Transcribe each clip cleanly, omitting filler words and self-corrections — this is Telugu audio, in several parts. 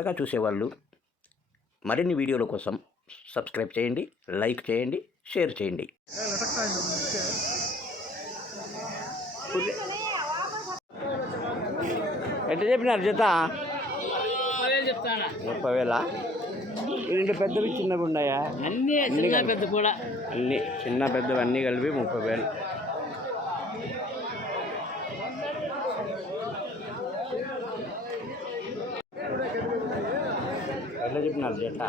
కొత్తగా చూసేవాళ్ళు మరిన్ని వీడియోల కోసం సబ్స్క్రైబ్ చేయండి, లైక్ చేయండి, షేర్ చేయండి. ఎట్లా చెప్పినారు జత? 30,000. ఇంటి పెద్దవి చిన్నవి ఉన్నాయా? అన్నీ పెద్ద కూడా అన్నీ చిన్న పెద్దవి అన్నీ కలిపి 30,000. ఎట్లా చెప్పినారు జత?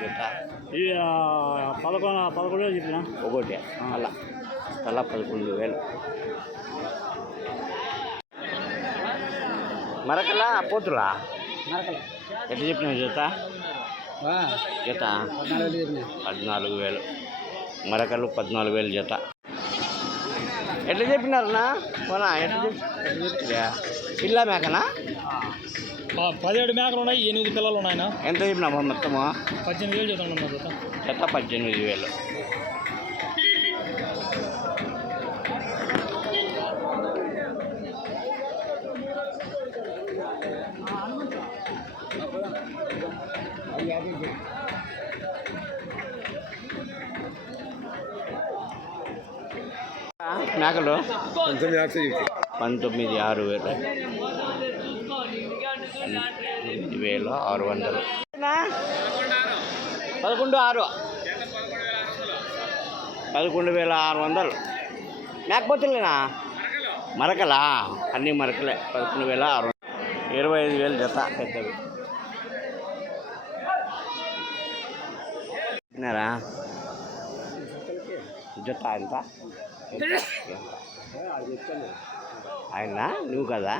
జత 11,000 చెప్పిన ఒకటి అలా తలా 11,000. మరకలా పోతులా? ఎట్లా చెప్పినావు జత? జత 14,000. మరకలు 14,000 జత. ఎట్లా చెప్పినారన్నా? పోనా ఎట్లా చెప్తా? పిల్ల మేకనా? 17 మేకలు ఉన్నాయి, 8 పిల్లలు ఉన్నాయి. ఎంత చెప్పినామా మొత్తము? 18,000 చెప్తాను జత 18,000. మేకలు 19,600. 19,600. 11,600. మేకపోతులేనా? మరకలా? అన్నీ మరకలే. 11,600. 25,000 జత పెద్దవి. విన్నారా? జత ఎంత? ఆయన నువ్వు కదా?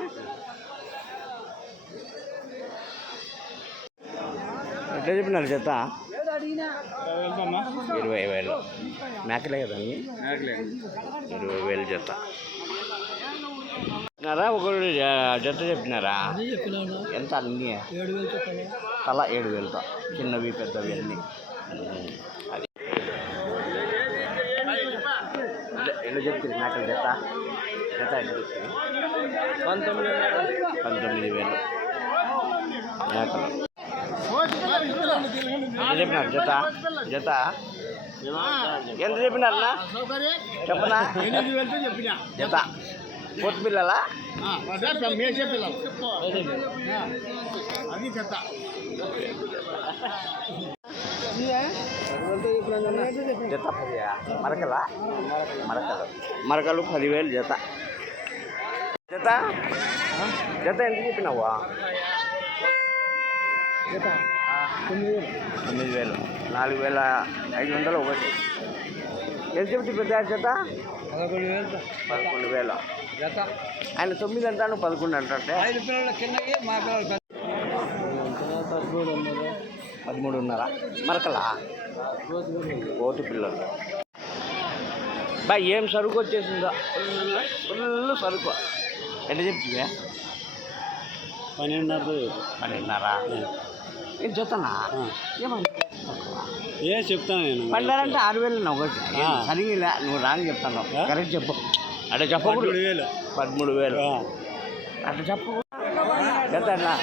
ఎట్లా చెప్పినారు జత? 20,000. మేకలే కదా అన్నీ? 20,000 జత. ఒకటి జత చెప్పినారా? ఎంత అన్నీ? తల 7,000తో చిన్నవి పెద్దవి అన్నీ. అది ఎట్లా చెప్తుంది మేకల జత? జత ఎట్లా చెప్తుంది? 19,000 మేకలు. ఎంత చెప్పినారు జత? జత ఎంత చెప్పినారన్నా? చెప్పనా? జత పొత్తు పిల్లలా? జత 10. మరకలా? మరకలు 10,000 జత. జత జత ఎంత చెప్పినావా? జత 9,000. 4,500 ఒకటి. ఎంత చెప్తే పెద్ద జత? 11,000 జత. ఆయన 9 అంటాను, 11 అంటే 5 పిల్లల కిందకి మా పిల్లలు 13.5. మరకలా? కోతి పిల్లలు. బాయ్ ఏం సరుకు వచ్చేసిందో, ఫుల్ సరుకు. ఎట్లా చెప్తుంది? 12.5. ఏం జతనా? ఏం చెప్తాను నేను. 12 అంటే 6,000 ఒకటి. సరిగ్గా నువ్వు రాంగ్ చెప్తాను. కరెక్ట్ చెప్పు. అంటే చెప్పకూడదు. 13,000 అట్లా చెప్పు. ఎంత అట్లా?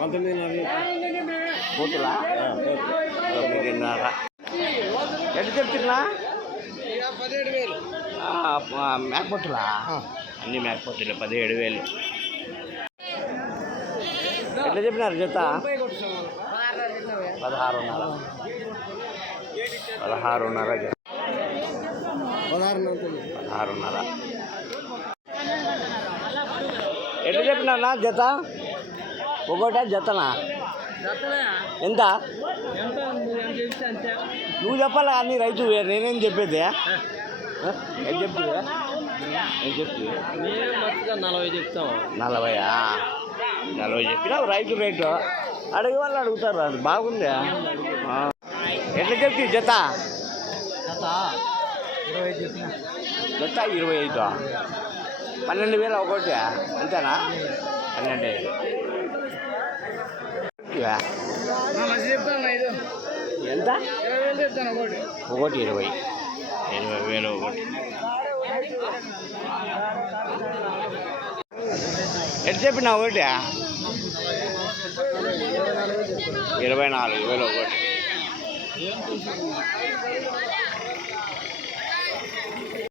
19,500. కూతులా? 9,500. ఎట్లా చెప్తున్నా? 17,000. మేకపోతులా? అన్నీ మేకపోతులే. 17,000. ఎట్లా చెప్పినారు జత? 16.5. 16.5 జత. 16.5. ఎట్లా చెప్పినా జత? ఒకటే జతనా? ఎంత? నువ్వు చెప్పాలా? అన్ని రైతు నేనేం చెప్పేది? ఏం చెప్తుంది? ఏం చెప్తుంది? 40 చెప్తావు. 40 చెప్పినావు. రైతు రేటు అడిగే వాళ్ళు అడుగుతారు. అది బాగుంది. ఎట్లా చెప్తుంది జత? జత 25. 12,000 ఒకటి అంతేనా? 12,000. ఎంత? ఒకటి 20,000 ఒకటి. ఎట్లా చెప్పినా ఒకటి? 24,000 ఒకటి.